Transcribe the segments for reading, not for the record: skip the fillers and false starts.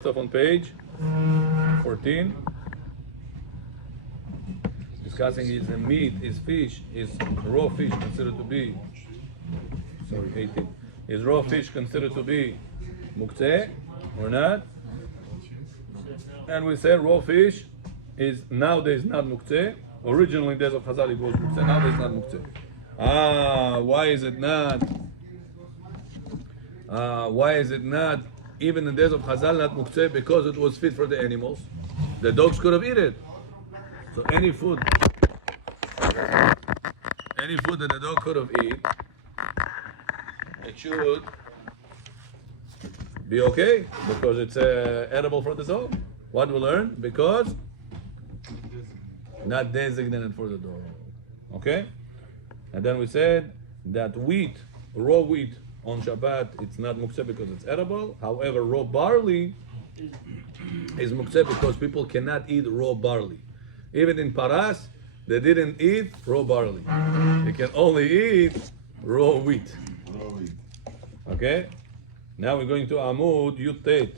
Stuff on page 14. Discussing is meat, is fish, is raw fish considered to be, 18. Is raw fish considered to be muktzeh or not? And we said raw fish is nowadays not muktzeh. Originally in days of Chazal it was muktzeh, nowadays not muktzeh. Why is it not? Why is it not? Even in days of Chazal, not muktzeh, because it was fit for the animals. The dogs could have eaten it. So any food that the dog could have eaten, it should be okay because it's edible for the dog. What we learn? Because not designated for the dog. Okay? And then we said that wheat, raw wheat, on Shabbat, it's not muktzeh because it's edible. However, raw barley is muktzeh because people cannot eat raw barley. Even in Paras, they didn't eat raw barley. They can only eat raw wheat. Okay? Now we're going to Amud Yud Tet.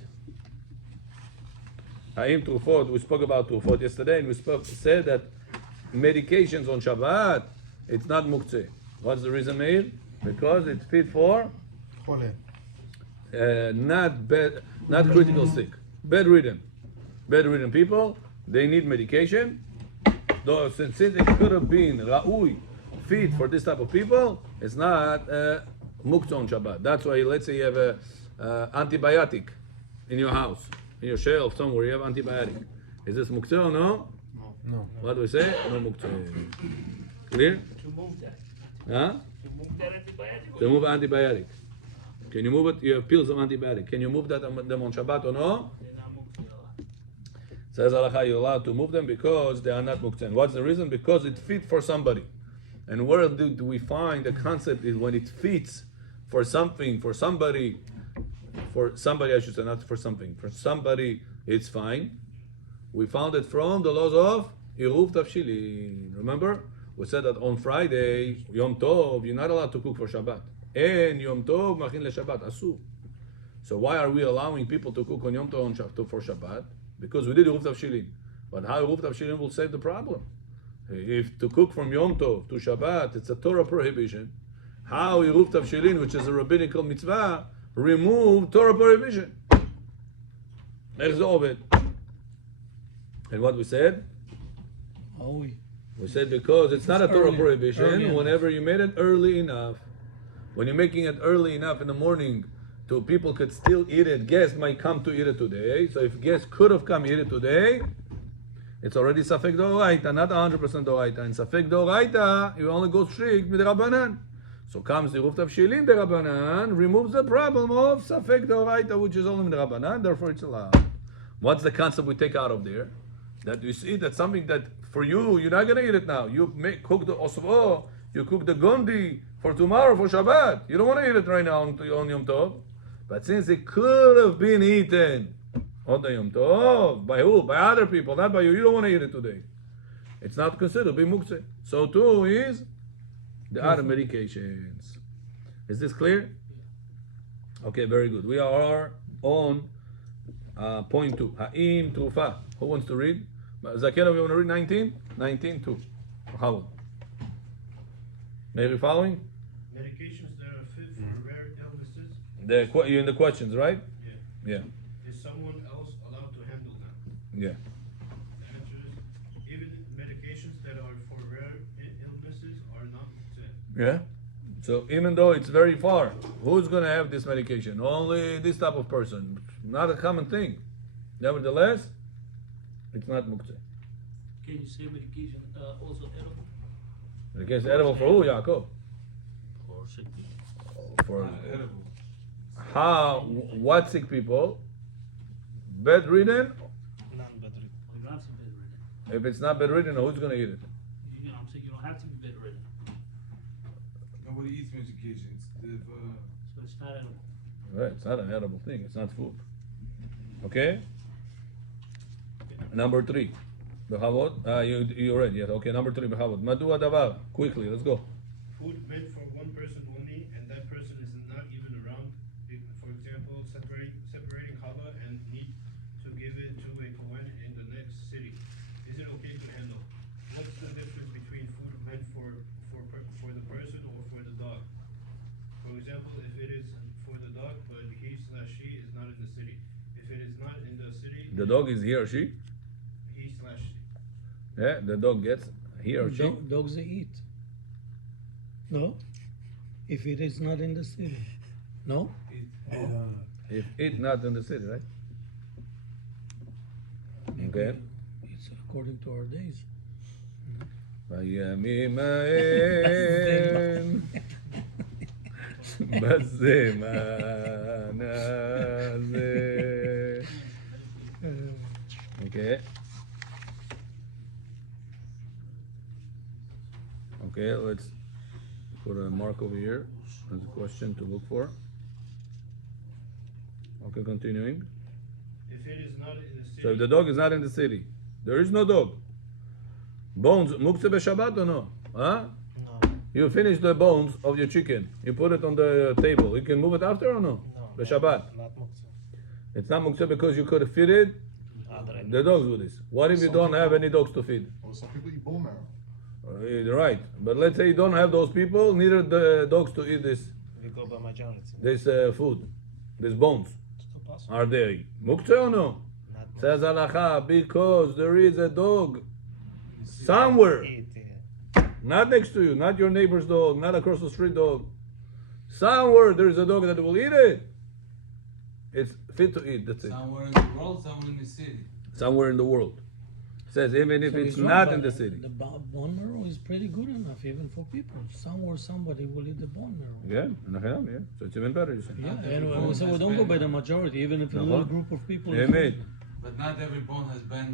Ha'im Trufot. We spoke about Trufot yesterday, and we said that medications on Shabbat, it's not muktzeh. What's the reason, Meir? Because it's fit for not critical sick, bedridden people. They need medication. Though since it could have been ra'ui, fit for this type of people, it's not muktzeh on Shabbat. That's why, let's say you have a antibiotic in your house, in your shelf somewhere. You have antibiotic. Is this muktzeh or no? No. What do we say? No muktzeh. Clear? To move that. Huh? To move that antibiotic. To move antibiotic. Can you move it? You have pills of antibiotic. Can you move them on Shabbat or no? They're not muktzeh. Says Halachah, you're allowed to move them because they are not muktzeh. What's the reason? Because it fits for somebody. And where do we find the concept is when it fits for something, for somebody, I should say, not for something. For somebody, it's fine. We found it from the laws of Iruv Tavshilin. Remember? We said that on Friday, Yom Tov, you're not allowed to cook for Shabbat. And Yom Tov, machin leShabbat, asur. So why are we allowing people to cook on Yom Tov for Shabbat? Because we did Iruv Tavshilin. But how Iruv Tavshilin will save the problem? If to cook from Yom Tov to Shabbat, it's a Torah prohibition. How Iruv Tavshilin, which is a rabbinical mitzvah, remove Torah prohibition? Resolve it. And what we said? We said because it's not a Torah prohibition whenever you made it early enough. When you're making it early enough in the morning so people could still eat it, guests might come to eat it today. So if guests could have come eat it today, it's already Safek Doraita, not 100% Doraita. And Safek Doraita, you only go strict with the Rabbanan. So comes the Iruv Tavshilin, the Rabbanan, removes the problem of Safek Doraita, which is only the Rabbanan, therefore it's allowed. What's the concept we take out of there? That you see that something that for you, you're not going to eat it now. You cook the osvo, you cook the gondi for tomorrow, for Shabbat. You don't want to eat it right now on Yom Tov. But since it could have been eaten on the Yom Tov, by who? By other people, not by you. You don't want to eat it today. It's not considered to be muktzeh. So too is the other medications. Is this clear? Okay, very good. We are on point 2. Ha'im trufa. Who wants to read? Zakera, we want to read 19? 19, 2. How? Maybe following? Medications that are fit for rare illnesses. You're in the questions, right? Yeah. Yeah. Is someone else allowed to handle them? Yeah. The answer is even medications that are for rare illnesses are not fit. Yeah. So even though it's very far, who's going to have this medication? Only this type of person. Not a common thing. Nevertheless, it's not muktzeh. Can you say medication also edible? Medication edible for who, Yaakov? For sick people. For how? What sick people? Bedridden? Non-bedridden. You don't have to be bedridden. If it's not bedridden, who's going to eat it? You know, I'm saying you don't have to be bedridden. Nobody eats medications. So it's not edible. Right, it's not an edible thing. It's not food. Okay? Number 3. Bechavot. You read, yes. Okay, number 3, Bechavot. Madua davar. Quickly, let's go. Food meant for one person only, and that person is not even around. For example, separating challah and meat okay to handle. What's the difference between food meant for the person or for the dog? For example, if it is for the dog, but he/she is not in the city. If it is not in the city, The dog is he or she? he/she. Yeah, the dog gets he or she. Dogs they eat. No? If it is not in the city. No? If it not in the city, right? Okay. It's according to our days. בימים ההם בזמן הזה. Okay. Okay, let's put a mark over here. There's a question to look for. Okay, continuing. If it is not in the city, So if the dog is not in the city, there is no dog. Bones, muktzeh b'Shabbat or no? Huh? No. You finish the bones of your chicken. You put it on the table. You can move it after or no? No. B'Shabbat. Not muktzah. It's not muktzeh because you could feed it the dogs with this. What if you don't have any dogs to feed? Well, some people eat bone marrow. Right. But let's say you don't have those people, neither the dogs to eat this We go by majority. food, these bones. Still possible. Are they muktzeh or no? Not Says halacha, because there is a dog somewhere, eat. not next to you, not your neighbor's dog, not across the street dog. Somewhere there is a dog that will eat it. It's fit to eat. That's it. Somewhere in the world, somewhere in the city. Somewhere in the world. Says even if So it's wrong, not but in the city. The bone marrow is pretty good enough even for people. Somewhere somebody will eat the bone marrow. Yeah, yeah. So it's even better. You say. Yeah, Not every and bone so we has don't go by bone the marrow. majority, even if a Uh-huh. little group of people. Yeah, is mate. eating. But not every bone has bone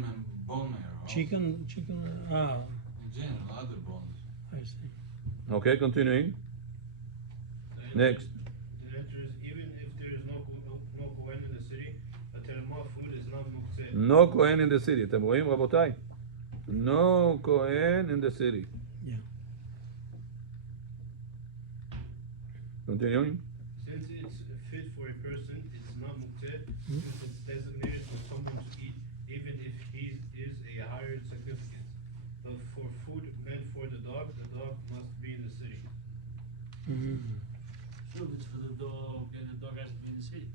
marrow. Chicken, In general, other bones. I see. Okay, continuing. Next. The answer is even if there is no Kohen in the city, a terumah food is not muktzeh. No Kohen in the city. אתם רואים, רבותיי? No Kohen in the city. Yeah. Continuing. Since it's fit for a person, it's not muktzeh, since it's designated for someone to eat, even if he is a higher significance. But for food meant for the dog must be in the city. Mm-hmm. So if it's for the dog, then the dog has to be in the city.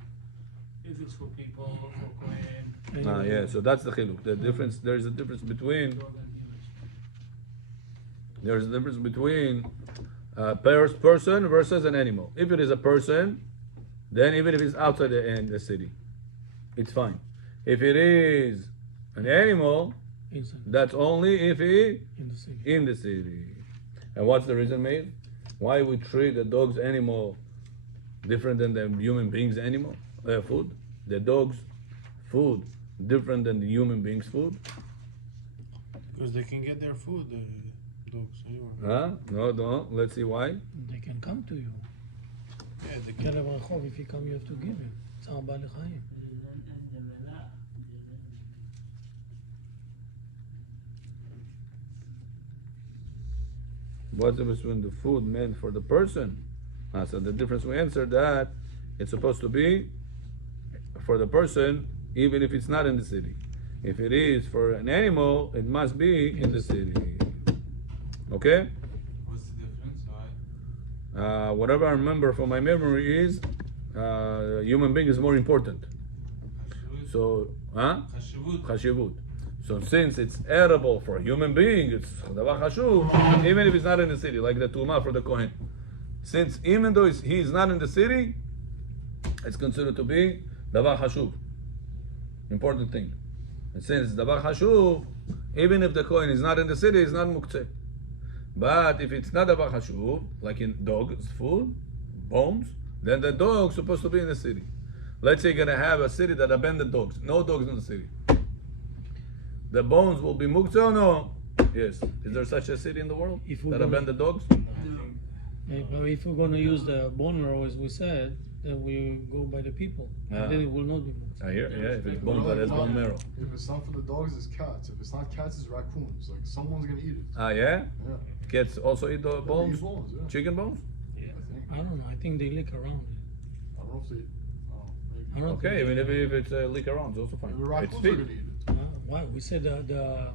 If it's for people, for Kohen, Yeah, so that's the chiluk. The difference, there's a difference between dog and humans. There's a difference between a person versus an animal. If it is a person, then even if it's outside the city, it's fine. If it is an animal, Inside, that's only if he in the city. in the city. And what's the reason, mate? Why we treat the dog's animal different than the human being's animal food? The dog's food different than the human being's food? Because they can get their food, the dogs, anywhere. Huh? No. Let's see why. They can come to you. Yeah, they can. כלב רחוב, if he come, you have to give him. צער בעלי חיים. What's the difference between the food meant for the person? So the difference, we answered that it's supposed to be for the person, even if it's not in the city. If it is for an animal, it must be in the city. Okay? What's the difference? Why? Whatever I remember from my memory is human being is more important. Hashivut. So, Hashivut. Chashivut. So since it's edible for a human being, it's davar chashuv, even if it's not in the city, like the Tumah for the Kohen. Since even though he's not in the city, it's considered to be davar chashuv. Important thing. And since davar chashuv, even if the Kohen is not in the city, it's not muktzeh. But if it's not davar chashuv, like in dog's food, bones, then the dog's supposed to be in the city. Let's say you're gonna have a city that abandoned dogs. No dogs in the city. The bones will be muktzeh or no? Yes. Is there such a city in the world If we're that gonna- abandoned dogs? But if we're going to use the bone marrow, as we said, then we go by the people. Ah. And then it will not be muktzeh. I hear, yeah, if it's bones that has bone marrow. If it's not for the dogs, it's cats. If it's not cats, it's raccoons. Like someone's gonna eat it. Ah, yeah? Yeah. Cats also eat the They eat bones? bones, yeah. Chicken bones? I think. I don't know. I think they lick around it. I don't know if they. Oh, maybe. I don't Okay, think even if it's a leak around, it's also fine. Maybe It's raccoons are fit. gonna eat it. Why? We said the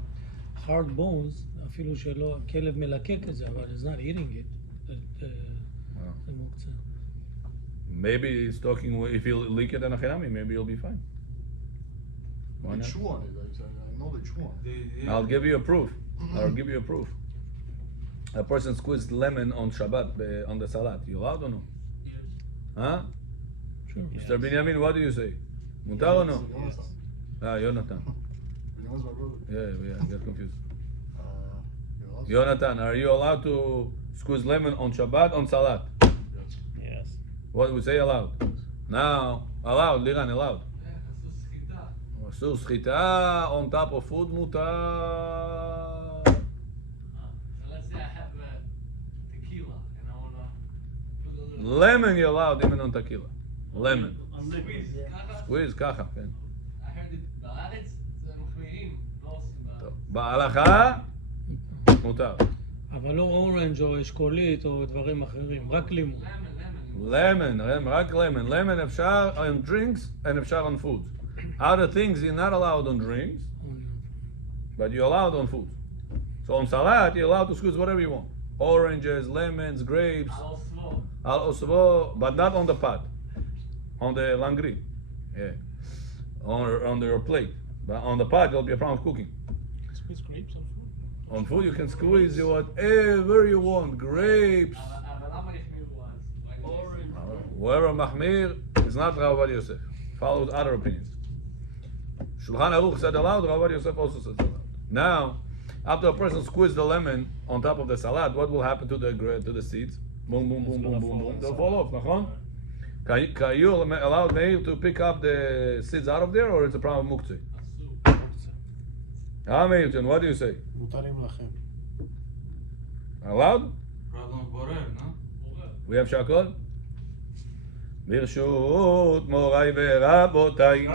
hard bones, אפילו שלא, הכלב מלקק את זה, אבל it's not eating it. זה מוקצה. Maybe he's talking, if he'll lick it in a chinami, maybe he'll be fine. Why They not? chew on it. I know they chew on it. I'll give you a proof. I'll give you a proof. A person squeezed lemon on Shabbat on the salat. You allowed or no? Yes. Huh? Sure. Mr. Binyamin, what do you say? Mutar or no? Yes. Jonathan. Binyamin's my brother. Yeah, I get confused. Yes. Jonathan, are you allowed to squeeze lemon on Shabbat on salat? Yes. What do we say allowed? Now, allowed, Liran, allowed. עשו סחיטה. אסור סחיטה on top of food mutar. So let's say I have tequila and I wanna put a little Lemon you're allowed even on tequila. Lemon. on liquid. ככה. squeeze ככה, כן. I heard it בארץ זה מחמירים, לא עושים טוב. בהלכה מותר. אבל לא אורנג' או אשכולית או דברים אחרים, רק לימון. Lemon, רק lemon. Lemon אפשר on drinks and אפשר on food. Other things you're not allowed on drinks, but you're allowed on food. So on salad, you're allowed to squeeze whatever you want. Oranges, lemons, grapes, al osvo, but not on the pot. On the langri. Yeah. On your plate. But on the pot, there'll be a problem of cooking. Squeeze grapes on food. On food, you can squeeze whatever you want. Grapes. אבל למה החמירו אז? Whoever mahmir is not Rav Yosef. Follows other opinions. Shulchan Aruch said allowed, Rav Yosef also says allowed. Now, after a person squeezes the lemon on top of the salad, what will happen to the seeds? Boom, boom, boom, boom, boom, boom. They'll fall off, nachon? Can you allow Meir to pick up the seeds out of there, or it's a problem of muktzeh? Meir, what do you say? מותרים לכם. Allowed? problem of בורר, no? We have shakol? ברשות מוריי ורבותיי,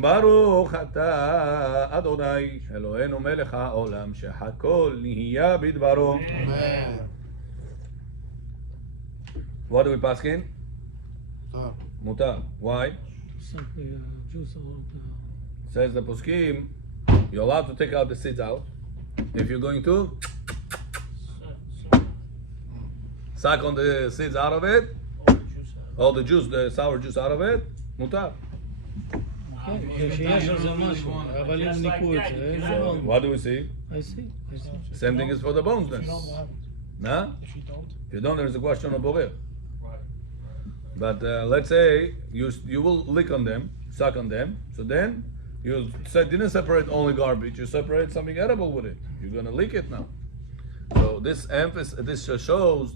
ברוך אתה אדוני אלוהינו מלך העולם שהכל נהיה בדברו. What do we pass in? מותר. Why? Juice Says the poskim, you're allowed to take out the seeds out. If you're going to suck on the seeds out of it, all the juice, the sour juice out of it, mutar. שיש על זה משהו, אבל אם ניקו את זה, זה So, לא... what do we see? I see. Same thing is for the bones then. Nah? If you don't, If you don't, there's a question of borer. But let's say you will lick on them, suck on them, so then you didn't separate only garbage, you separate something edible with it. You're gonna lick it now. So this shows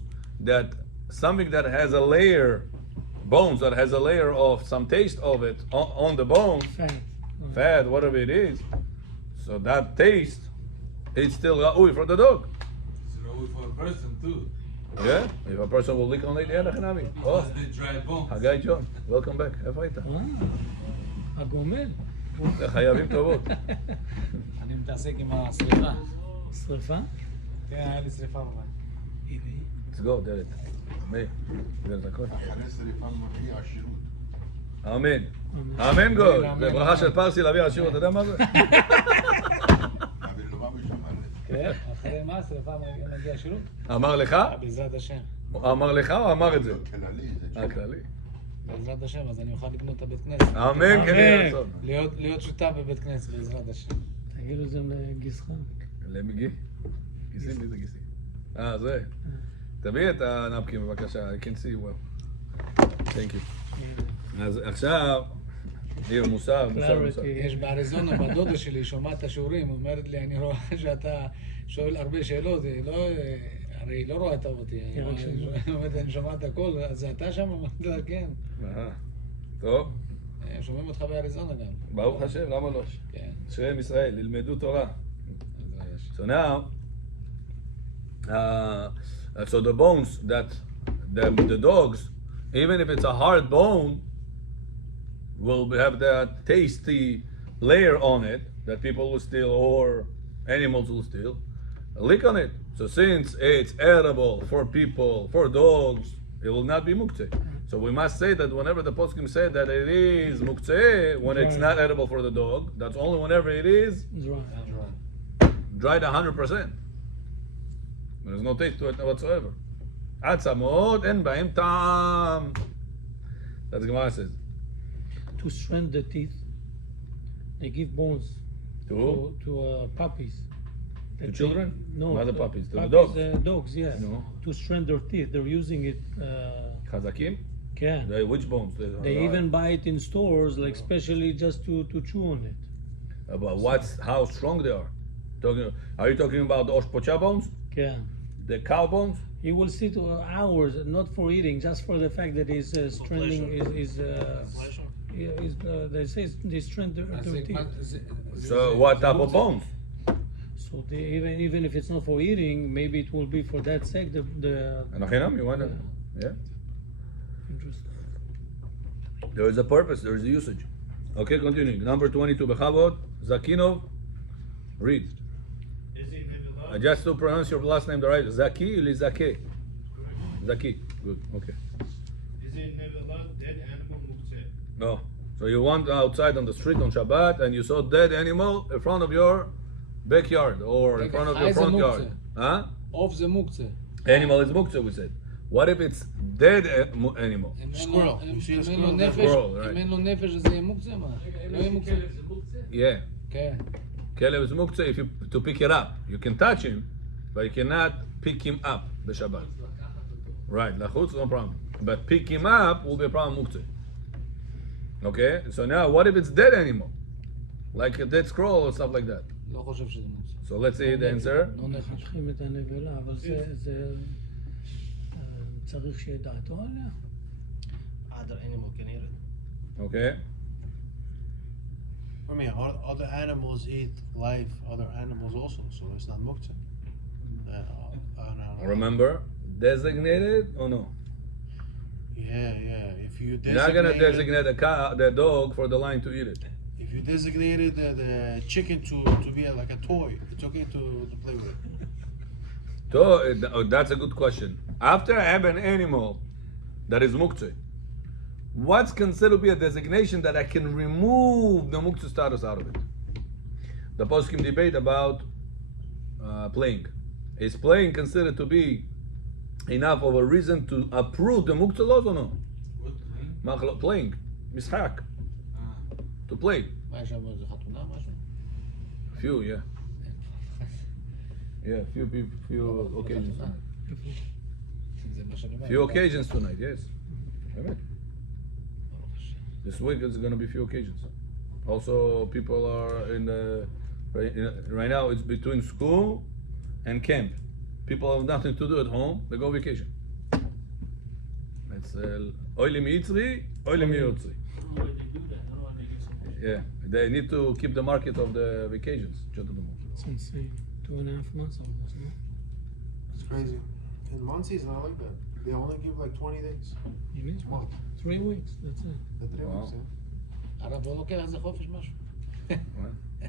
that something that has a layer, bones that has a layer of some taste of it on the bone, fat, whatever it is. So that taste, it's still ra'ui for the dog. It's raw for a person too. Yeah, if a person will lick on it, yeah, nachnami. Oh, Because they dry bones. Hagai John, welcome back. איפה היית? הגומל. חייבים טובות. אני מתעסק עם השריפה. שריפה? כן, היה לי שריפה בבית. Let's go, דלת. מאיר, תגלל את הכל. אחרי שריפה מביא עשירות. אמן. אמן גול. זה ברכה של פרסי להביא עשיר, אתה יודע מה זה? אבל לא מה בשמר. כן, אחרי מה? שריפה מגיע שירות? אמר לך? בעזרת השם. הוא אמר לך או אמר את זה? כללי, זה כללי. בעזרת השם, אז אני אוכל לבנות את הבית כנסת. אמן כן יהיה רצון. להיות שותף בבית כנסת, בעזרת השם. תגידו את זה לגיסך. למי? גיסים? מי זה גיסים? זה. תביא את הנפקים בבקשה, I can see you well. Thank you. אז עכשיו, ניר מוסר. יש באריזונה, בדודה שלי, שומעת את השיעורים, אומרת לי, אני רואה שאתה שואל הרבה שאלות, הרי היא לא רואה אותי, אני שומעת הכל, אז אתה שם? אמרת לה, כן. טוב. שומעים אותך באריזונה גם. ברוך השם, למה לא? כן. אשרי עם ישראל, ילמדו תורה. So now, so the bones that the dogs, even if it's a hard bone, will have that tasty layer on it that people will steal or animals will steal. Lick on it. So since it's edible for people, for dogs, it will not be muktzeh. So we must say that whenever the poskim say that it is muktzeh, when it's not edible for the dog, that's only whenever it is dried 100%. There's no taste to it whatsoever. Atzamot en ba'im tam. That's what Gemara says. To strengthen the teeth, they give bones to puppies. To children? No, not the puppies. To the puppies, dogs. Dogs, yeah. No. To strengthen their teeth, they're using it. Chazakim? Yeah. Which bones? They even buy it in stores, like specially just to chew on it. About how strong they are. Are you talking about the oshpocha bones? Yeah. The cow bones? You will sit hours, not for eating, just for the fact that it's strengthening they say they strengthen their teeth. So what type of bones? So even if it's not for eating, maybe it will be for that sake. The Anachinam, you wonder? Yeah. Interesting. There is a purpose, there is a usage. Okay, continuing. Number 22, Bechavot, Zakinov, read. Is it never Just to pronounce your last name the right, Zaki or Zake? Zaki, good, okay. Is it never dead animal muktzeh? No. So you went outside on the street on Shabbat and you saw dead animal in front of your backyard or in front of your front yard. Huh? Of the muktzeh. Animal is muktzeh, we said. What if it's dead animal? Squirrel. You see a squirrel? Squirrel, right. אם אין לו נפש אז זה יהיה מוקצה? מה? לא יהיה מוקצה? Yeah. כן. Kelev is muktzeh if you to pick it up. You can touch him, but you cannot pick him up b'Shabbat. Right, lachutz, no problem. But pick him up will be a problem muktzeh. Okay, so now what if it's dead animal? Like a dead scroll or stuff like that. לא חושב שזה מוקצה. So let's see the answer. לא נפש. מחתכים את הנבלה, אבל זה צריך שיהיה דעתו עליה. Other animal can eat it. Okay. I mean, other animals eat live other animals also, so it's not muktzah. No. Remember, designated or no? Yeah. If you You're not gonna designate the dog for the lion to eat it. If you designated the chicken to be like a toy, it's okay to play with it. So that's a good question. After I have an animal that is muktzeh, what's considered to be a designation that I can remove the muktzeh status out of it? The poskim debate about playing. Is playing considered to be enough of a reason to approve the muktzeh laws or no? What? Playing, mishak, to play. מה יש שם? זה חתונה משהו? Few, yeah. Yeah, few occasions tonight. זה מה שאני אומר. Few occasions tonight, yes. Amen. This week is going to be few occasions. Also, people are right now it's between school and camp. People have nothing to do at home. They go vacation. It's oily mitzri, oily miyotzri. Yeah, they need to keep the market of the vacations. It's insane. 2.5 months almost, no? It's crazy. In Muncie, it's not like that. They only give like 20 days. You mean? 3 weeks, that's it. The 3 Wow. weeks, yeah. הרב הוא לוקח איזה חופש משהו.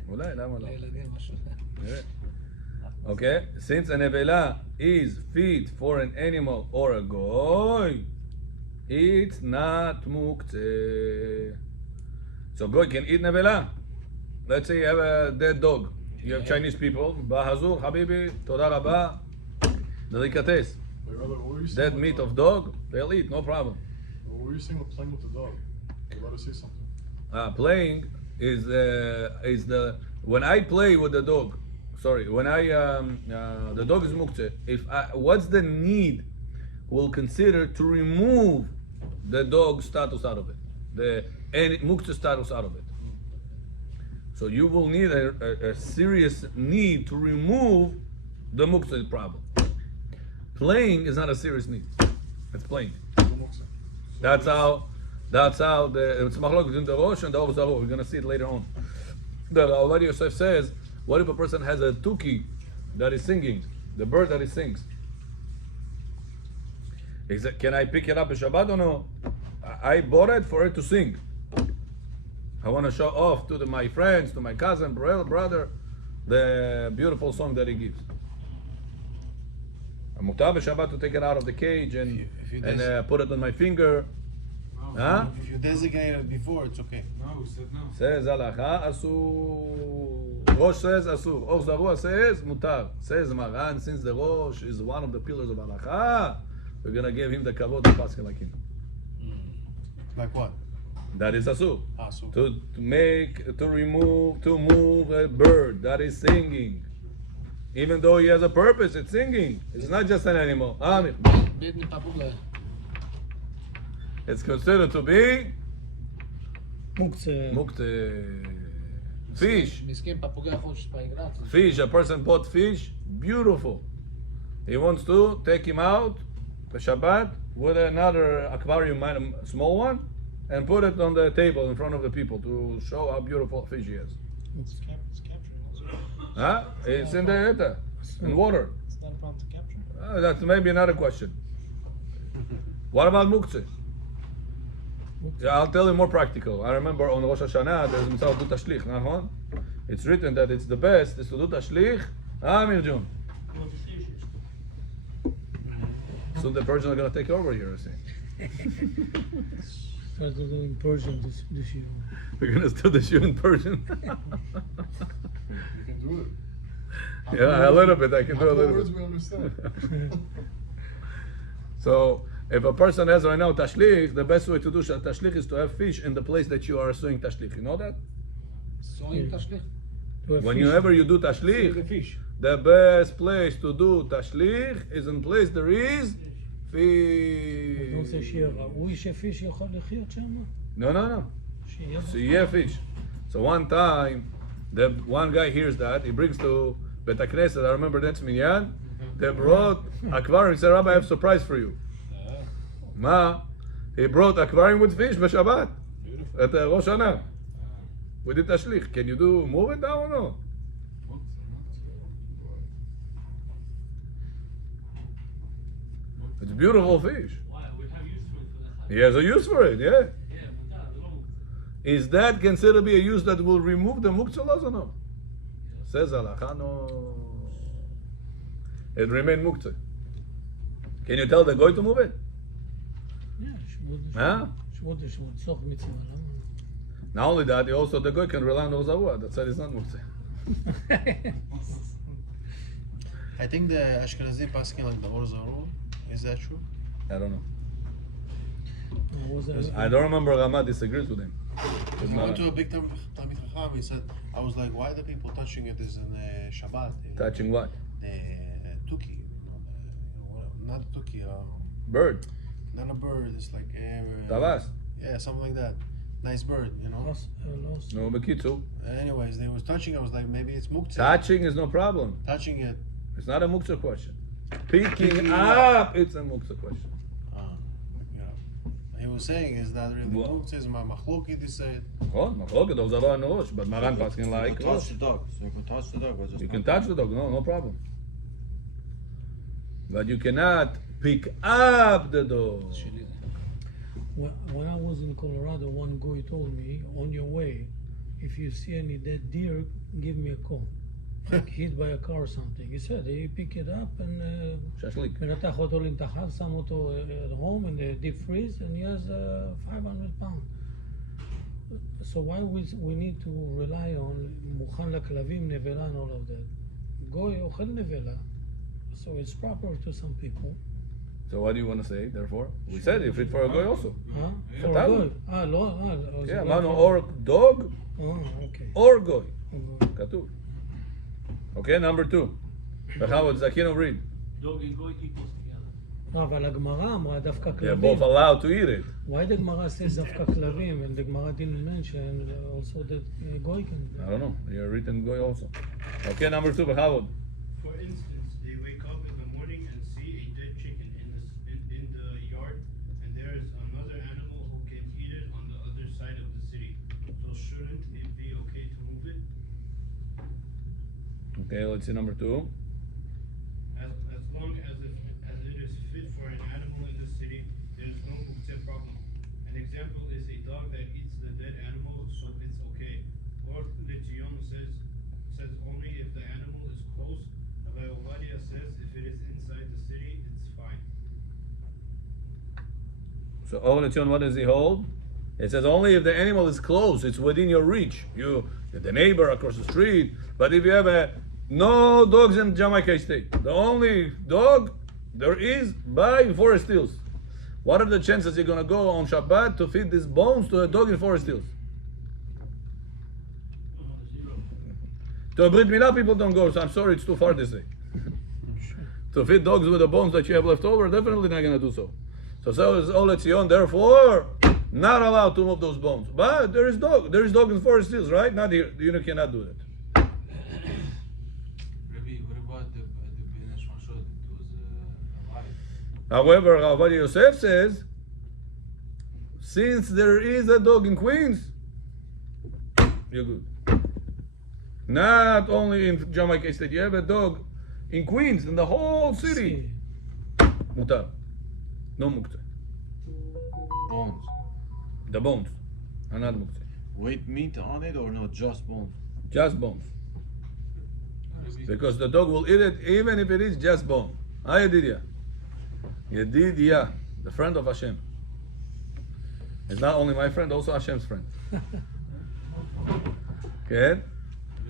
אולי, למה לא? לילדים משהו. Okay, since a nevela is feed for an animal or a goy, it's not muktzeh. So goy can eat nevela. Let's say you have a dead dog. You have Chinese people. Bahazur, habibi, toda rabba. Delikates. Wait, Rabbi, what were you saying Dead with meat the- of dog, they'll eat, no problem. What were you saying with playing with the dog? You're about to say something. Playing is the when I play with the dog. Sorry, when I the dog is muktzeh. What's the need? We'll consider to remove the dog status out of it, the muktzeh status out of it. So you will need a serious need to remove the muktzeh problem. Playing is not a serious need. It's playing. That's how it's machlok between the Rosh and the Or Zarur. We're going to see it later on. The Avad Yosef says, what if a person has a tuki that is singing, the bird that he sings? Can I pick it up in Shabbat or no? I bought it for it to sing. I want to show off to my friends, to my cousin, brother, the beautiful song that he gives. I'm mutar b'Shabbat to take it out of the cage and put it on my finger. Huh? If you designate it before, it's okay. No, we said no. Says halacha asur. Rosh says asur. Or Zarua says mutar. Says Maran, since the Rosh is one of the pillars of halacha, we're gonna give him the kavod to paskin like him. Like what? That is asur. So To move a bird that is singing. Even though he has a purpose, it's singing. It's not just an animal. Bidni papula. It's considered to be מוקצה. fish. מסכים פפוגה חוש באגרץ. Fish. A person bought fish. Beautiful. He wants to take him out for Shabbat with another aquarium, a small one, and put it on the table in front of the people to show how beautiful fish he is. it's capturing also. Huh? It's in the in water. It's not a problem to capture. That's maybe another question. What about muktzeh? Yeah, I'll tell you more practical. I remember on Rosh Hashanah there's mitzvah to do tashlich. Nachon? It's written that it's the best is to do tashlich. Mirjun. So the Persians are going to take over here, I see. Start to do in Persian this year. We're going to do the shoe in Persian. You can do it. Yeah, a little bit. I can Half do a the little words bit. we understand. So if a person has right now tashlich, the best way to do tashlich is to have fish in the place that you are doing tashlich. You know that? סועים תשליך. Whenever you do The tashlich, fish. the best place to do tashlich is in place there is אתה רוצה fish. שיהיה ראוי שפיש יכול לחיות שם? No, no, no. שיהיה So yeah, fish. So one time, the one guy hears that, he brings to Bet HaKnesset, I remember that's Minyan, they brought aquarium, he said, Rabbi, I have a surprise for you. Ma, he brought aquarium with fish, Shabbat, at Rosh Hashanah. We did tashlich. Can you move it down or no? It's beautiful fish. Why? We have use for it for the He has a use for it, yeah. Yeah, מותר, זה לא מוקצה. Is that considered to be a use that will remove the muktzah laws or no? Says halacha, no. It remain muktzah. Can you tell the goy to move it? Yeah, שבוד Huh? שבוד סוך מצווה, למה? Not only that, also the goy can rely on the zavua. That said, it's not muktzah. I think the Ashkenazi passing like the Orzaru. Is that true? I don't know. was it- I don't remember Rama disagrees with him. Because we went to a big Talmid Chacham. He said, I was like, why are the people touching it is in Shabbat? Touching what? The Tuki. Not Tuki. Bird. Not a bird. It's like Tavas. yeah, something like that. Nice bird, you know. lost. No, bekitzu. Anyways, they was touching. I was like, maybe it's muktzah. Touching is no problem. Touching it. It's not a muktzah question. Picking up, it's a muktzah question. You know, he was saying is that really What? muktzah is my machloki. They said. Oh, machloket, those are on the rosh, but Maran paskin like touch rosh. the dog. So you can touch the dog. But just You can not- touch the dog, no problem. But you cannot pick up the dog. When I was in Colorado, one guy told me, on your way, if you see any dead deer, give me a call. Like hit by a car or something. He said he pick it up and Shashlik. מנתח אותו למתחת, שם אותו at home in the deep freeze, and he has 500 pounds. So why we need to rely on מוכן לכלבים, נבלה and all of that? גוי אוכל נבלה, so it's proper to some people. So what do you want to say, therefore? We said if it's for a guy also. Huh? Yeah. For a Talmud. goy. לא, Yeah, mano, or dog, Oh, okay. or goy. Okay. Katuv. Okay, number 2. Bechavod, Zakino read. Dog and goy equals together. אבל הגמרא אמרה דווקא They're כלבים. both allowed to eat it. Why the Gemara says דווקא כלבים, and the Gemara didn't mention also that goy can. I don't know. You're written goy also. Okay, number 2, Bechavod. For instance, they wake up in the morning and see a dead chicken in the yard, and there is another animal who can eat it on the other side of the city. So shouldn't it be okay to move it? Okay, let's see number 2. As long as it is fit for an animal in the city, there is no muktzeh problem. An example is a dog that eats the dead animal, so it's okay. Or Litzion says only if the animal is close. Rabbi Ovadia says if it is inside the city, it's fine. So, Owen Etzion, what does he hold? It says only if the animal is close, it's within your reach. The neighbor across the street. But if you have no dogs in Jamaica State, the only dog there is by Forest Hills. What are the chances you're going to go on Shabbat to feed these bones to a dog in Forest Hills? To a Brit Milah, people don't go, so I'm sorry, it's too far this day. To feed dogs with the bones that you have left over, definitely not going to do so. So is Ole Tzion, therefore, not allowed to move those bones. But there is dog in Forest Hills, right? Not here. You cannot do that. Rabbi, what about the Ben Hashmashot? It was alive. However, Rabbi Yosef says, since there is a dog in Queens, you're good. Not only in Jamaica State, you have a dog in Queens, in the whole city. Mutar. No muktzeh. Bones. The bones are not muktzeh. With meat on it or no? Just bones. Just bones. Because the dog will eat it even if it is just bone. Hi, Yedidia. Yedidia, the friend of Hashem. It's not only my friend, also Hashem's friend. כן?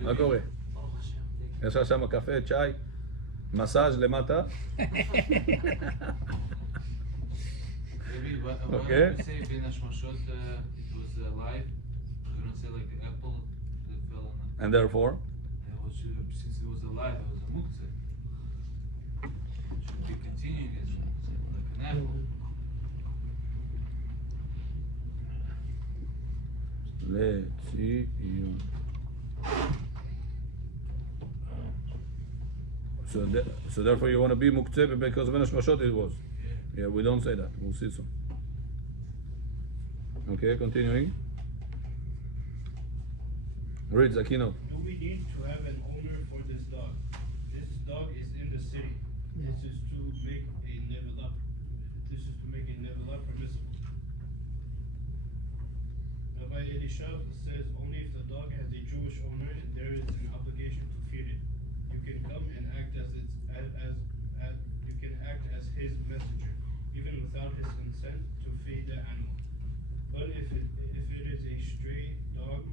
מה קורה? יש לך שם קפה, צ'אי, מסאז' למטה. Okay. You say Ben Hashmashot, it was alive. You don't say like the apple that fell on it. And therefore? Since it was alive, it was a muktzeh. It should be continuing as like an apple. לציון. So therefore you want to be muktzeh because Ben Hashmashot it was. Yeah, we don't say that. We'll see soon. Okay, continuing. Read Zakino. Do we need to have an owner for this dog? This dog is in the city. This is to make a nevelah. This is to make a nevelah permissible. Rabbi Elisha says only if the dog has a Jewish owner, there is an obligation to feed it. You can come and act as you can act as his messenger, even without his consent, to feed the animal. But if it is a stray dog,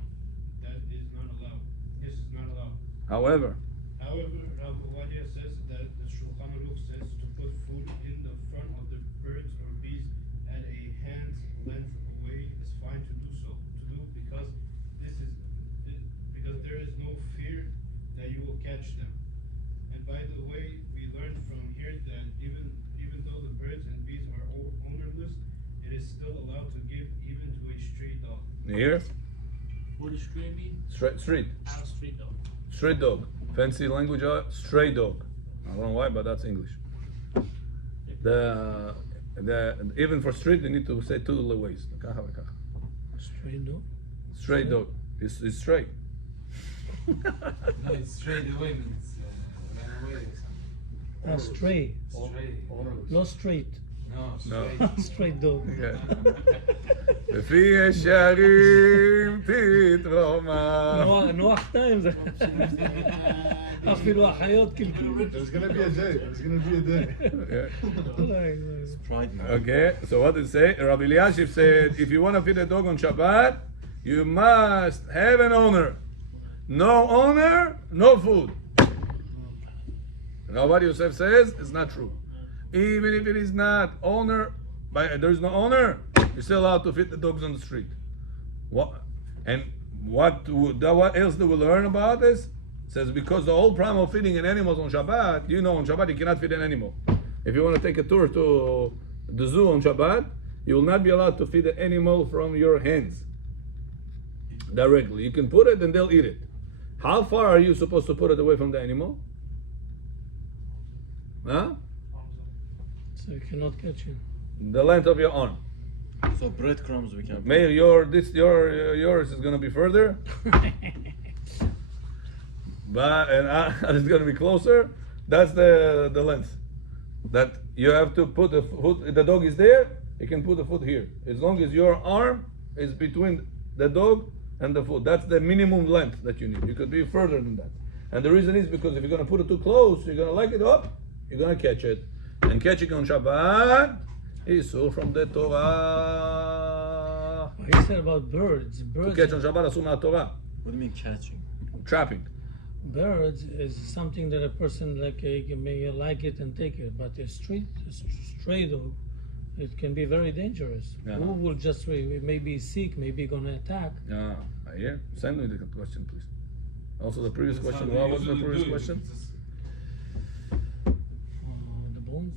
that is not allowed. This is not allowed. However, Rabbi Ovadia says that the Shulchan Aruch says to put food in the front of the birds or bees at a hand's length away is fine to do because there is no fear that you will catch them. And by the way, we learned from here that even though the birds and bees are ownerless, it is still allowed to give even to a stray dog. here, What does stray mean? street. Street dog. Street dog. Fancy language, stray dog. I don't know why, but that's English. Even for street, they need to say two ways. ככה וככה. Stray dog. Stray dog. It's stray. No, it's straight away means ran away or something. Stray. Stray. לא straight. No, No. straight. Straight dog. כן. לפי ישרים תתרומם. נוח טיים זה. אפילו החיות קלקלו. There's gonna be a day. There's gonna be a day. Pride. Okay, so what did it say? Rabbi Eliashiv said, if you want to feed a dog on Shabbat, you must have an owner. No owner, no food. Rabbi Yosef says it's not true. Even if it is not owner, there is no owner, you're still allowed to feed the dogs on the street. What else do we learn about this? It says because the whole problem of feeding an animal on Shabbat, on Shabbat you cannot feed an animal. If you want to take a tour to the zoo on Shabbat, you will not be allowed to feed the animal from your hands directly. You can put it and they'll eat it. How far are you supposed to put it away from the animal? Huh? So you cannot catch him. The length of your arm. So breadcrumbs we can. Maybe yours is going to be further, but it's going to be closer. That's the length. That you have to put the foot. If the dog is there, you can put the foot here. As long as your arm is between the dog and the foot, that's the minimum length that you need. You could be further than that. And the reason is because if you're going to put it too close, you're going to like it up. You're going to catch it, and catching on Shabbat is so from the Torah. He said about birds. To Birds. catch on Shabbat asur מהתורה. What do you mean catching? Trapping. Birds is something that a person may like it and take it, but a stray dog, it can be very dangerous. Yeah. Who will just maybe sick, maybe gonna attack? I hear. Send me the question, please. Also, the previous That's question. how What they was the usually previous do it. question? The bones.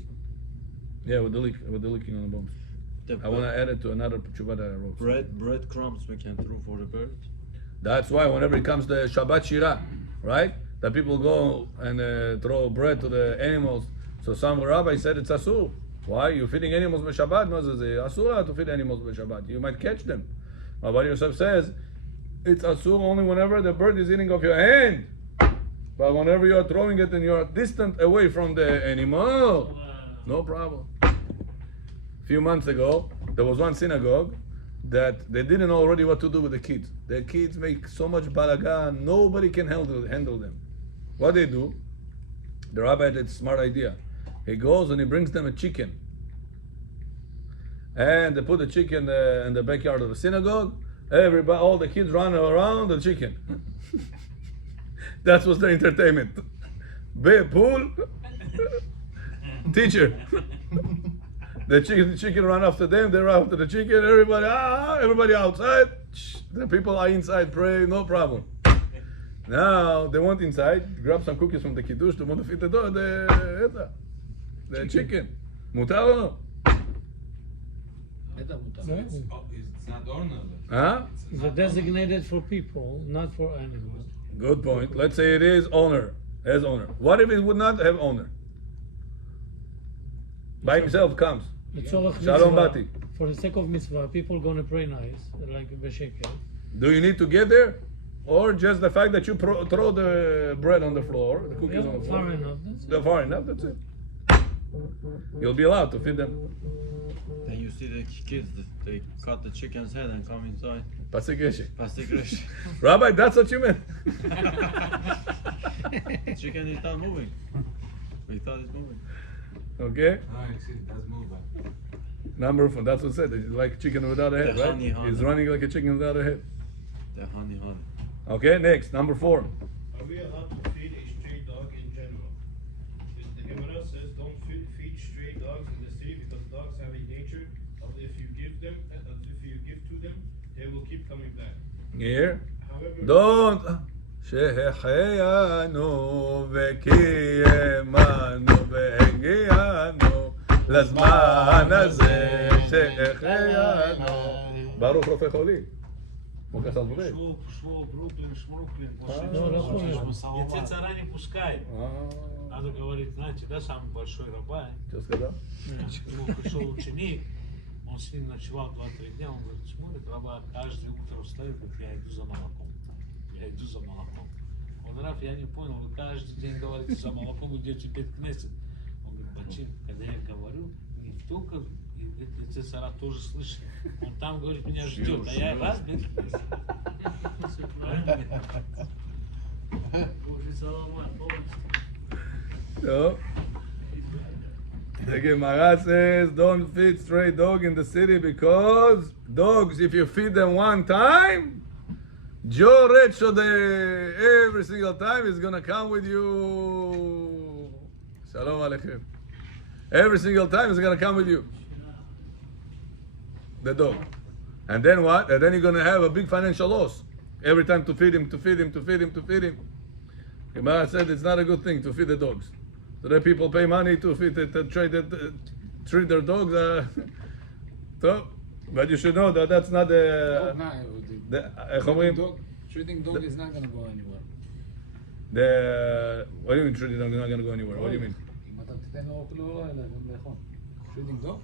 Yeah, with the leaking on the bones. I want to add it to another tshuva that I wrote. Breadcrumbs we can throw for the bird. That's why whenever it comes to Shabbat Shira, right? That people go and throw bread to the animals. So some rabbi said it's asur. Why? You're feeding animals by Shabbat? No, it's asur to feed animals by Shabbat. You might catch them. Rabbi Yosef says it's asur only whenever the bird is eating off your hand. But whenever you're throwing it and you're distant away from the animal, no problem. A few months ago, there was one synagogue that they didn't know already what to do with the kids. The kids make so much balagan, nobody can handle them. What they do, the rabbi had a smart idea. He goes and he brings them a chicken. And they put the chicken in the backyard of the synagogue. Everybody, all the kids run around the chicken. That was their entertainment. Pool, teacher. The chicken run after them, they run after the chicken, everybody outside. The people are inside praying, no problem. Now they went inside, grab some cookies from the kiddush, they want to feed the chicken. Mutar or no? It's not ornament. Huh? It's designated for people, not for animals. Good point. Let's say it is owner, as owner. What if it would not have owner? By himself comes. It's all Shalom Bati. For the sake of mitzvah, people gonna pray nice, like b'shekel. Do you need to get there? Or just the fact that you throw the bread on the floor, the cookies on the floor? Far enough. That's it. Far enough, that's it. You'll be allowed to feed them. Then you see the kids, they cut the chicken's head and come inside. Pasik Reshi. Plastic rush. Rabbi, that's what you meant. The chicken is not moving. We thought it's moving. Okay? No, you see, that's moved back. Number 4, that's what it said. It's like chicken without a head, The right? honey, honey. He's running like a chicken without a head. The honey. Okay, next, number 4. Are we allowed to feed a stray dog in general? The Gemara says don't feed stray dogs in the city because dogs have a nature of if you give to them, they will keep coming back. Here. However, Don't. שהחיינו וקיימנו והגיענו לזמן הזה שהחיינו. ברוך רופא חולים. כמו כסף בבית. Пришло Бруклин, Шмруклин, Яйца не пускай. Надо говорить, знаете, да, самый большой рабай. Что сказал? Ну, пришел ученик, он с ним ночевал 2-3 дня, он говорит, смотрит, раба каждое утро встает, говорит, я иду за молоком. Он, Раф, я не понял, вы каждый день говорите, за молоком идете в Бет-Кнесет. Он говорит, Бачин, когда я говорю, не только, и Цесара тоже слышит. Он там, говорит, меня ждет, а я раз Бет-Кнесет. Все правильно. Божий Соломон, полностью. So, the Gemara says, don't feed stray dog in the city because dogs, if you feed them one time, Joe Recho, every single time is gonna come with you. Shalom Aleichem. Every single time is gonna come with you. The dog. And then what? And then you're gonna have a big financial loss. Every time to feed him. Gemara said it's not a good thing to feed the dogs. So that people pay money to feed, treat their dogs. So, but you should know that that's not the. איך אומרים? Treating dog is not going to go anywhere. What do you mean treating dog is not going to go anywhere? What do you mean? אם אתה תיתן לו אוכל לא אלא גם לאכול. Treating dog?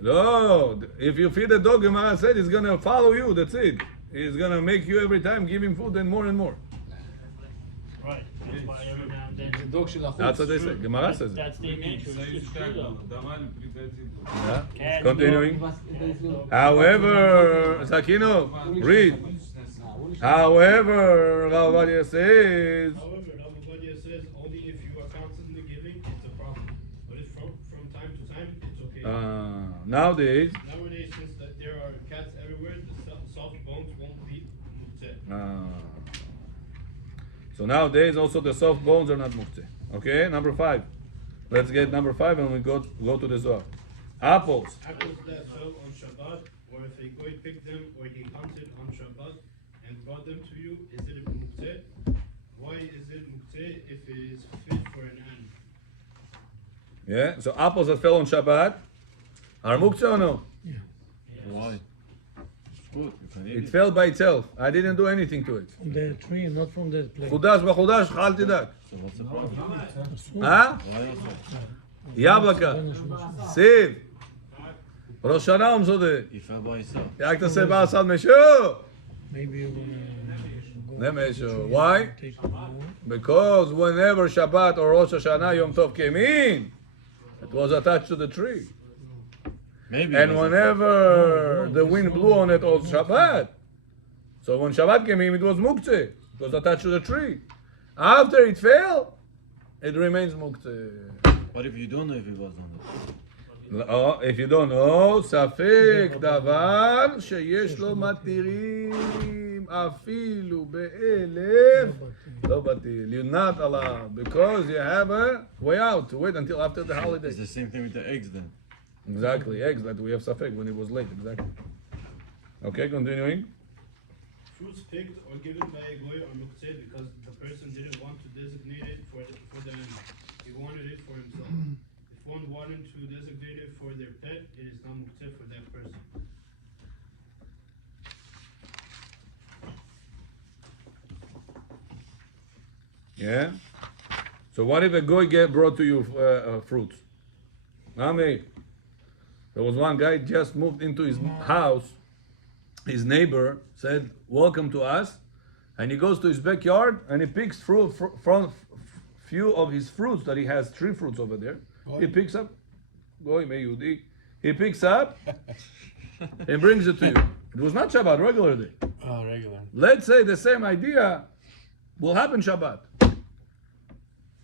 No, if you feed the dog, Gemara said it's going to follow you, that's it. It's going to make you every time give him food and more and more. Right. That's why every now and then. זה דוג של החוץ. That's what they say. Gemara says it. That's their nature. It's just true, though. Yeah? Continuing. However, Sakino, read. However, Rav Ovadia says. However, Rav Ovadia says only if you are constantly giving, it's a problem. But if from time to time, it's okay. Nowadays, there are cats everywhere, the soft bones won't be muktzeh. So nowadays also the soft bones are not muktzeh. Okay, number 5. Let's get number 5 and we go to the Zohar. Apples. Apples that fell on Shabbat, or if a goy picked them, or he hunted on Shabbat and brought them to you, is it muktzeh? Why is it muktzeh if it is fit for an animal? Yeah, so apples that fell on Shabbat are muktzeh or no? Yeah. Why? It's good. You can eat It it. fell by itself. I didn't do anything to it. From the tree, not from the plate. חודש בחודש אכלתי דק. So what's the problem? אה? Why also? יבלקה. סיב. ראש שנה הוא מסודר. He fell by himself. רק תעשה בעשת משהו. Maybe you wanna זה משהו. Why? take more. Because whenever Shabbat or Rosh Hashanah Yom Tov came in, it was attached to the tree. Maybe. And it was a- whenever the wind blew on it on Shabbat, so when Shabbat came in, it was muktzeh. It was attached to the tree. After it fell, it remains muktzeh. What if you don't know if it was on it? If you don't know, ספק דבר שיש לו מתירים אפילו באלף לא בטיל. You're not allowed because you have a way out to wait until after the holiday. It's the same thing with the eggs then. Exactly, eggs that we have safek when it was late. Exactly. Okay, continuing. Fruits picked or given by a goy are muktzeh because the person didn't want to designate it for the animal. He wanted it for himself. If one wanted to designate it for their pet, it is not muktzeh for that person. Yeah. So what if a goy brought to you fruits? Nami. There was one guy just moved into his house. His neighbor said, "Welcome to us," and he goes to his backyard and he picks fruit from few of his fruits that he has 3 fruits over there. He picks up. Goy meyudi. He picks up and brings it to you. It was not Shabbat, regular day. Oh, regular. Let's say the same idea will happen Shabbat.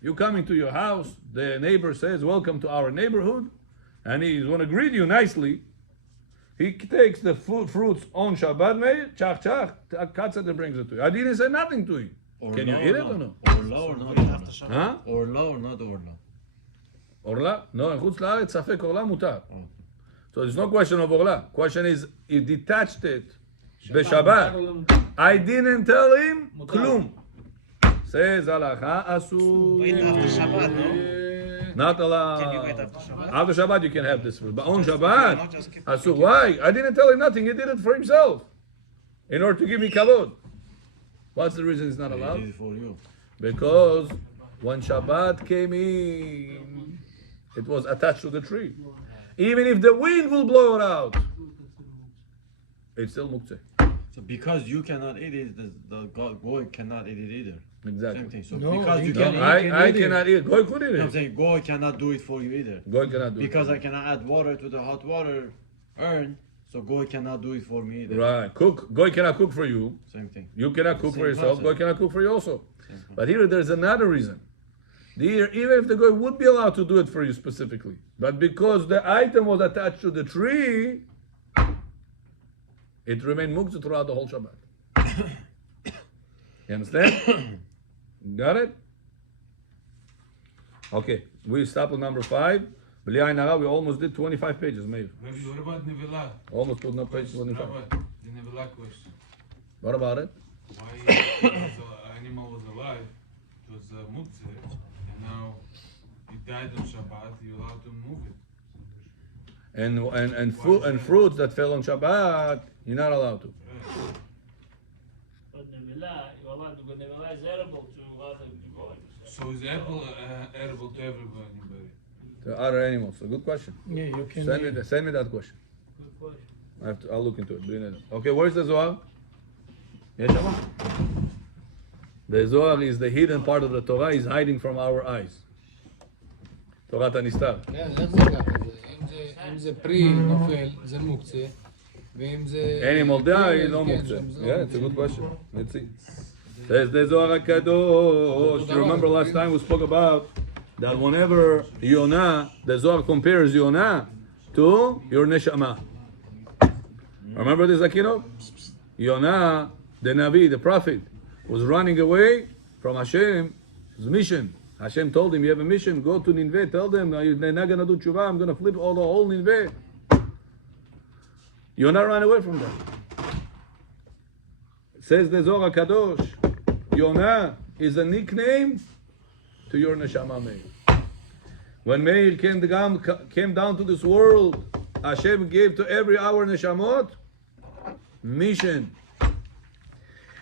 You come into your house, the neighbor says, "Welcome to our neighborhood," and he's going to greet you nicely. He takes the fruits on Shabbat, cuts it and brings it to you. I didn't say nothing to him. Can you eat it or no? Orla or not orla? Huh? Orla or not orla? Orla? No, in חוץ לארץ ספק orla mutar. So there's no question of orla. Question is, he detached it בשבת. I didn't tell him klum. Says halacha asur. Wait after Shabbat, no? Not allowed. Can you wait after Shabbat? After Shabbat you can have this fruit, but on Not Shabbat, just keep- asur. Why? I didn't tell him nothing. He did it for himself, in order to give me kavod. What's the reason it's not He allowed? did it for you. Because when Shabbat came in, it was attached to the tree. Even if the wind will blow it out, it's still muktzeh. So because you cannot eat it, the goy cannot eat it either. Exactly. Same thing. So No, because he you can- cannot, I cannot eat. Goy could eat I'm it. saying goy cannot do it for you either. Goy cannot do Because it. I cannot add water to the hot water urn, so goy cannot do it for me either. Right. Cook. Goy cannot cook for you. Same thing. You cannot cook Same for yourself. concept. Goy cannot cook for you also. Same concept. But here there's another reason. Here, even if the goy would be allowed to do it for you specifically, but because the item was attached to the tree, it remained muktzah throughout the whole Shabbat. You understand? Got it? Okay, we stop on number 5. B'li ayin hara, we almost did 25 pages, maybe. Rabbi, what about Nevilah? Almost put no page 25. Rabbi, the Nevilah question. What about it? Why if the animal was alive, it was muktzeh, and now it died on Shabbat, you're allowed to move it. And fruits that fell on Shabbat, you're not allowed to. But Nevilah, you're allowed to go. Nevilah is edible to other people. So is apple edible to everybody? To other animals. So good question. Yeah, you can. Send me that question. Good question. I'll look into it. Okay, where's the Zohar? Yes, Shama? The Zohar is the hidden part of the Torah, is hiding from our eyes. תורת הנסתר. כן, איך זה ככה? אם זה פרי נופל, זה מוקצה, ואם זה... Animal die, לא כן, מוקצה. שם זה לא Yeah, it's a מוקצה. good question. Let's see. Says the Zohar HaKadosh. You remember last time we spoke about that whenever Yonah, the Zohar compares Yonah to your neshama. Remember this, Akino? Yonah, the Navi, the prophet, was running away from Hashem's mission. Hashem told him, you have a mission, go to Nineveh, tell them, they're not going to do tshuva, I'm going to flip all the whole Nineveh. Yonah ran away from them. Says the Zohar Kadosh, Yonah is a nickname to your neshama Meir. When Meir came down to this world, Hashem gave to every hour neshamot mission.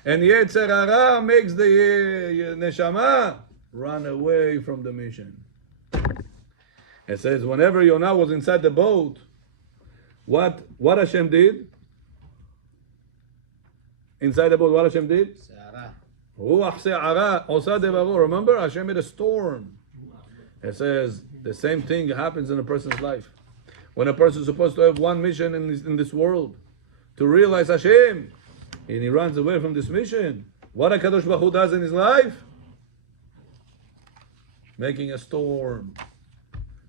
And Yetzer Hara makes the neshama run away from the mission. It says whenever Yonah was inside the boat, what Hashem did? Inside the boat, what Hashem did? Ruach se'ara osa devaro. Remember, Hashem made a storm. It says the same thing happens in a person's life. When a person is supposed to have one mission in this world, to realize Hashem, and he runs away from this mission, what HaKadosh Baruch Hu does in his life? Making a storm.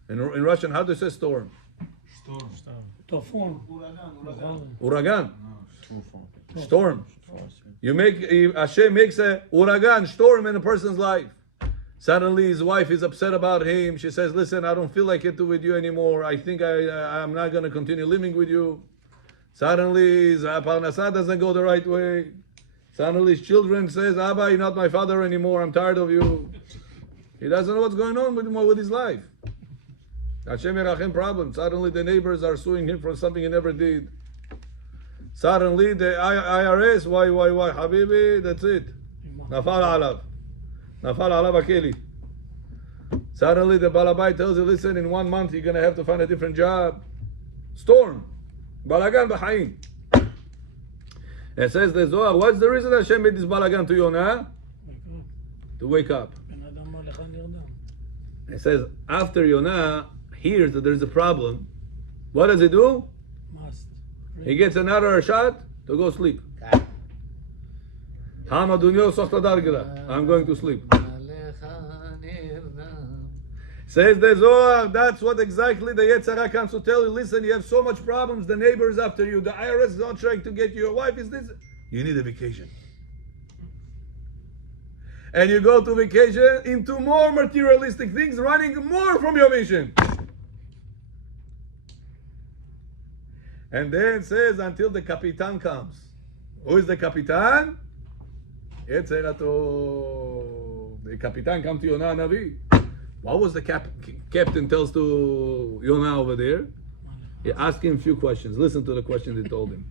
In Russian, how do you say storm? Tofun. Uragan. Storm. Hashem makes a uragan, storm in a person's life. Suddenly his wife is upset about him. She says, listen, I don't feel like it with you anymore. I think I'm not going to continue living with you. Suddenly his parnasah doesn't go the right way. Suddenly his children says, Abba, you're not my father anymore. I'm tired of you. He doesn't know what's going on with his life. Hashem Yerachem problem. Suddenly the neighbors are suing him for something he never did. Suddenly the IRS, why, Habibi, that's it. Nafal alav akeli. Suddenly the Balabai tells you, listen, in 1 month you're going to have to find a different job. Storm. Balagan b'chaim. It says the Zohar, what's the reason Hashem made this balagan to Yonah? To wake up. It says, after Yonah hears that there's a problem, what does he do? He gets another shot to go sleep. I'm going to sleep. Says the Zohar, that's what exactly the Yetzer Hara comes to tell you. Listen, you have so much problems, the neighbors after you, the IRS is not trying to get you, your wife is this. You need a vacation. And you go to vacation into more materialistic things, running more from your mission. And then it says, until the Kapitan comes. Who is the Kapitan? Yetzer Hara. The Kapitan comes to Yonah Navi. What was the captain tells to Yonah over there? He asked him a few questions. Listen to the questions he told him.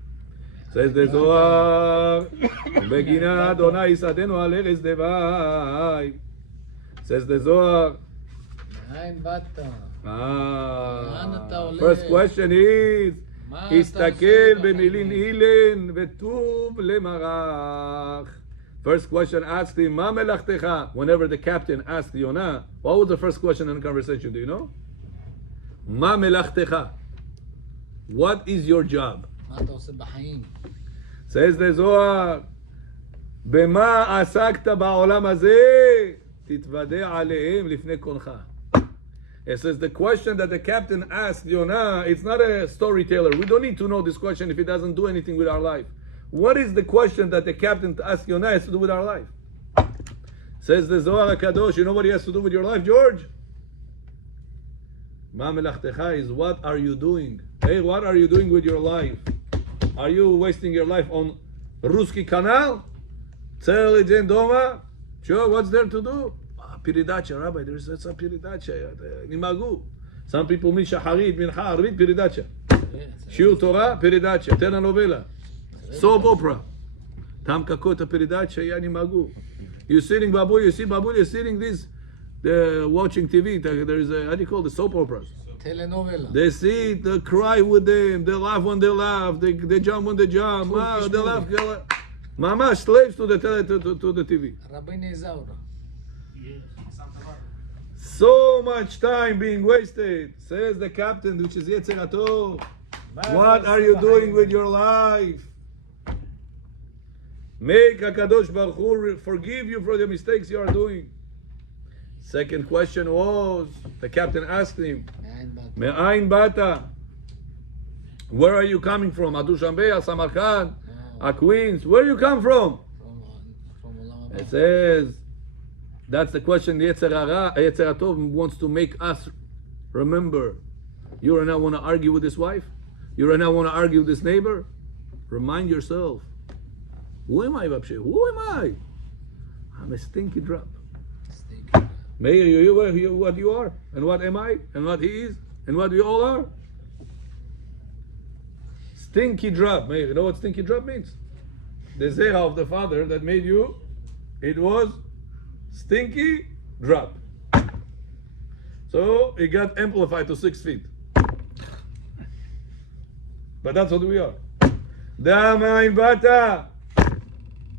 Says the Zohar, Begina Adonai Isadenu al Eretz Devai. Says the Zohar. First question is, Istakel b'milin ilen v'tuv lemarach. First question asked him, Ma melachtecha. Whenever the captain asked Yonah, what was the first question in the conversation? Do you know? Ma melachtecha. What is your job? Says the Zohar, Bema asakta ba'olam hazeh, titvadeh aleim lifnei koncha. It says the question that the captain asked Yonah, it's not a storyteller. We don't need to know this question if it doesn't do anything with our life. What is the question that the captain asked Yonah has to do with our life? Says the Zohar HaKadosh, you know what he has to do with your life, George? Ma melachtecha is, what are you doing? Hey, what are you doing with your life? Are you wasting your life on Ruski Canal? Целый день дома? Sure, what's there to do? Передача, Rabbi, there's a передача. Nimagu. Some people meet Shaharit, Mincha, Arvit, передача. Shiur Torah, передача. Telenovela. Soap opera. Там какой-то передача, я не могу. You're sitting, Babu, you see Babu, you're sitting this, they're watching TV, there's a, how do you call the soap operas? Telenovela. They sit, they cry with them, they laugh when they laugh, they jump when they jump, they laugh. Mama, slaves to the TV. Rabbeinu Zaura. So much time being wasted, says the captain, which is Yetzer Hara. What are you doing with your life? Make HaKadosh Baruch Hu forgive you for the mistakes you are doing. Second question was, the captain asked him, Me'ain bata? Where are you coming from? Dushanbe, Samarkand, Queens. Where you come from? From Olam Haba. It says, that's the question the Yetzer Tov wants to make us remember. You right now want to argue with this wife? You right now want to argue with this neighbor? Remind yourself, who am I, Babshe? Who am I? I'm a stinky drop. May you what you are, and what am I, and what he is, and what we all are. Stinky drop. Meir, you know what stinky drop means? The zera of the father that made you, it was stinky drop. So it got amplified to 6 feet. But that's what we are. Da'amain bata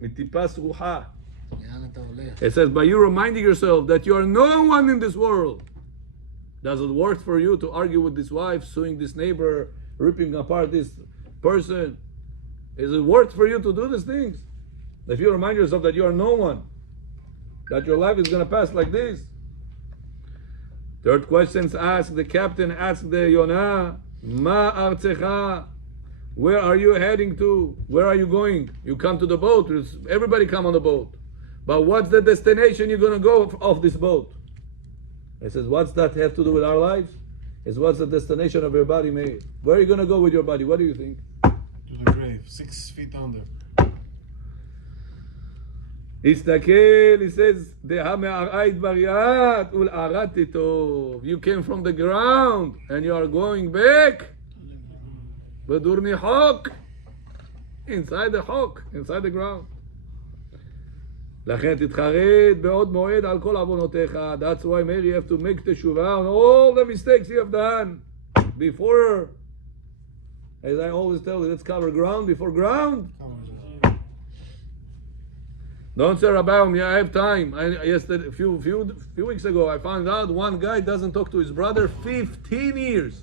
mitipas ruha. לאן אתה הולך? It says, by you reminding yourself that you are no one in this world. Does it work for you to argue with this wife, suing this neighbor, ripping apart this person? Is it worth for you to do these things? If you remind yourself that you are no one, that your life is going to pass like this. Third questions asked, the captain asked the Yonah, Ma artzecha? Where are you heading to? Where are you going? You come to the boat. Everybody come on the boat. But what's the destination you're going to go off this boat? He says, what's that have to do with our lives? It's what's the destination of your body made? Where are you going to go with your body? What do you think? To the grave, 6 feet under. Istakel, he says, you came from the ground and you are going back. Bedurni hok. Inside the hok, inside the ground. לכן תתחרט בעוד מועד על כל עוונותיך. That's why, Meir, you have to make teshuvah on all the mistakes you have done before. As I always tell you, let's cover ground before ground. Don't say, Rabbi, I have time. Yesterday, a few weeks ago, I found out one guy doesn't talk to his brother 15 years.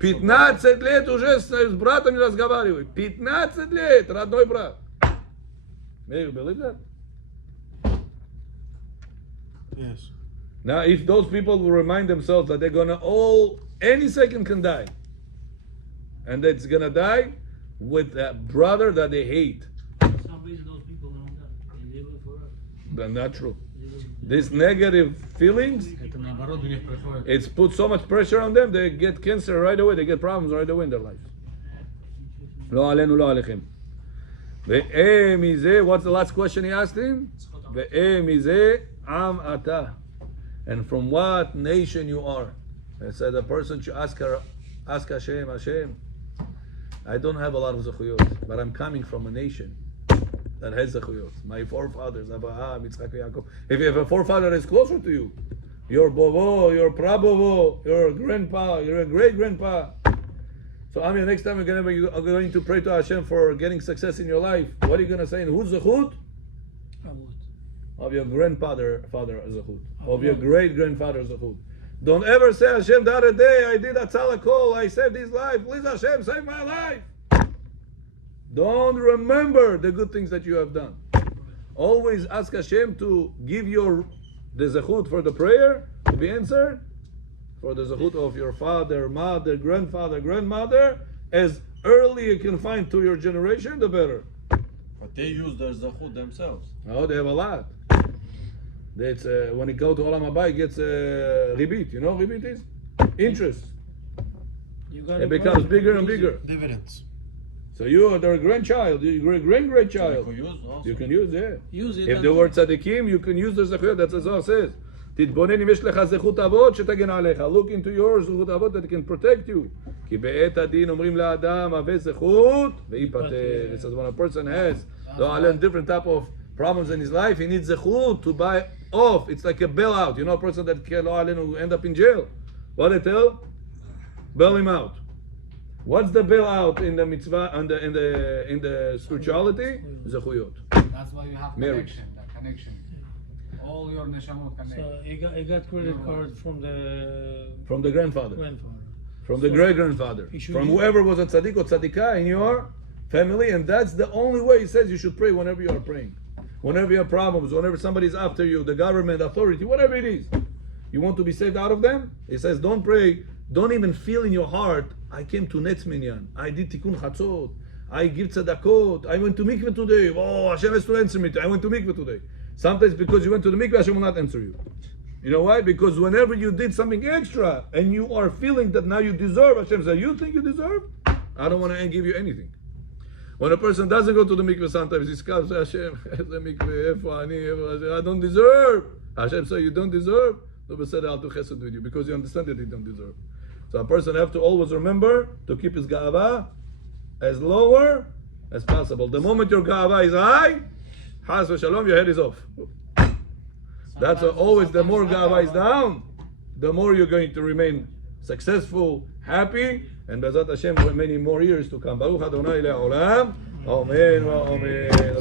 15 лет уже с братом не разговаривает. 15 лет, родной брат. May you believe that? Yes. Now, if those people will remind themselves that they're gonna all, any second can die, and that's gonna die with a brother that they hate. For some reason, those people don't die. They live forever. That's not true. These negative feelings, it's put so much pressure on them, they get cancer right away, they get problems right away in their life. לא עלינו, לא עליכם. What's the last question he asked him? Am ata. And from what nation you are? He said the person should ask Hashem, I don't have a lot of zechuyot, but I'm coming from a nation that has zechuyot. My forefathers, Abraham, Yitzchak, Yaakov. If you have a forefather that is closer to you, your bovo, your prabovo, your grandpa, your great grandpa. So, Ami, next time you're going to pray to Hashem for getting success in your life, what are you going to say? In whose zechut? Of your grandfather, zechut. Of your great grandfather, zechut. Don't ever say, Hashem, the other day I did a tzala call, I saved his life. Please, Hashem, save my life. Don't remember the good things that you have done. Always ask Hashem to give you the zechut for the prayer to be answered, for the zechut of your father, mother, grandfather, grandmother, as early you can find to your generation, the better. But they use their zechut themselves. Oh, they have a lot. That's when you go to Olam Haba, it gets ribit. You know what ribit is? Interest. It becomes bigger and bigger. Dividends. So you are their grandchild, your great-grandchild. So you can use also. You can use, yeah. Use it. If they were tzaddikim, you can use their zechut. That's what Zohar says. תתבונן אם יש לך זכות אבות שתגן עליך. Look into your זכות אבות that can protect you. כי בעת הדין אומרים לאדם, הווה זכות וייפטר. It says when a person has different type of problems in his life, he needs zechut to buy off. It's like a bailout. You know a person that will end up in jail. What they tell? Bail him out. What's the bailout in the mitzvah and in the spirituality? Zechuyot. That's why you have Marriage. connection. All your neshamot connect. So he got credit card from the grandfather. grandfather. From the great grandfather. From whoever was a tzaddik or tzaddikah in your family, and that's the only way he says you should pray whenever you are praying. Whenever you have problems, whenever somebody's after you, the government, authority, whatever it is, you want to be saved out of them, he says don't pray, don't even feel in your heart, I came to Netz Minyan. I did Tikkun Chatzot. I give tzedakot. I went to mikveh today. Oh, Hashem has to answer me. I went to mikveh today. Sometimes because you went to the mikveh, Hashem will not answer you. You know why? Because whenever you did something extra and you are feeling that now you deserve, Hashem says, you think you deserve? I don't want to give you anything. When a person doesn't go to the mikveh, sometimes he comes, Hashem, the mikveh, I don't deserve. Hashem says, you don't deserve? Nobody said, I'll do chesed with you because you understand that you don't deserve. So a person have to always remember to keep his ga'ava as lower as possible. The moment your ga'ava is high, Chas v'shalom, your head is off. That's always, the more ga'ava is down, the more you're going to remain successful, happy, and Bezat Hashem for many more years to come. Baruch Adonai le'olam. Amen. Amen.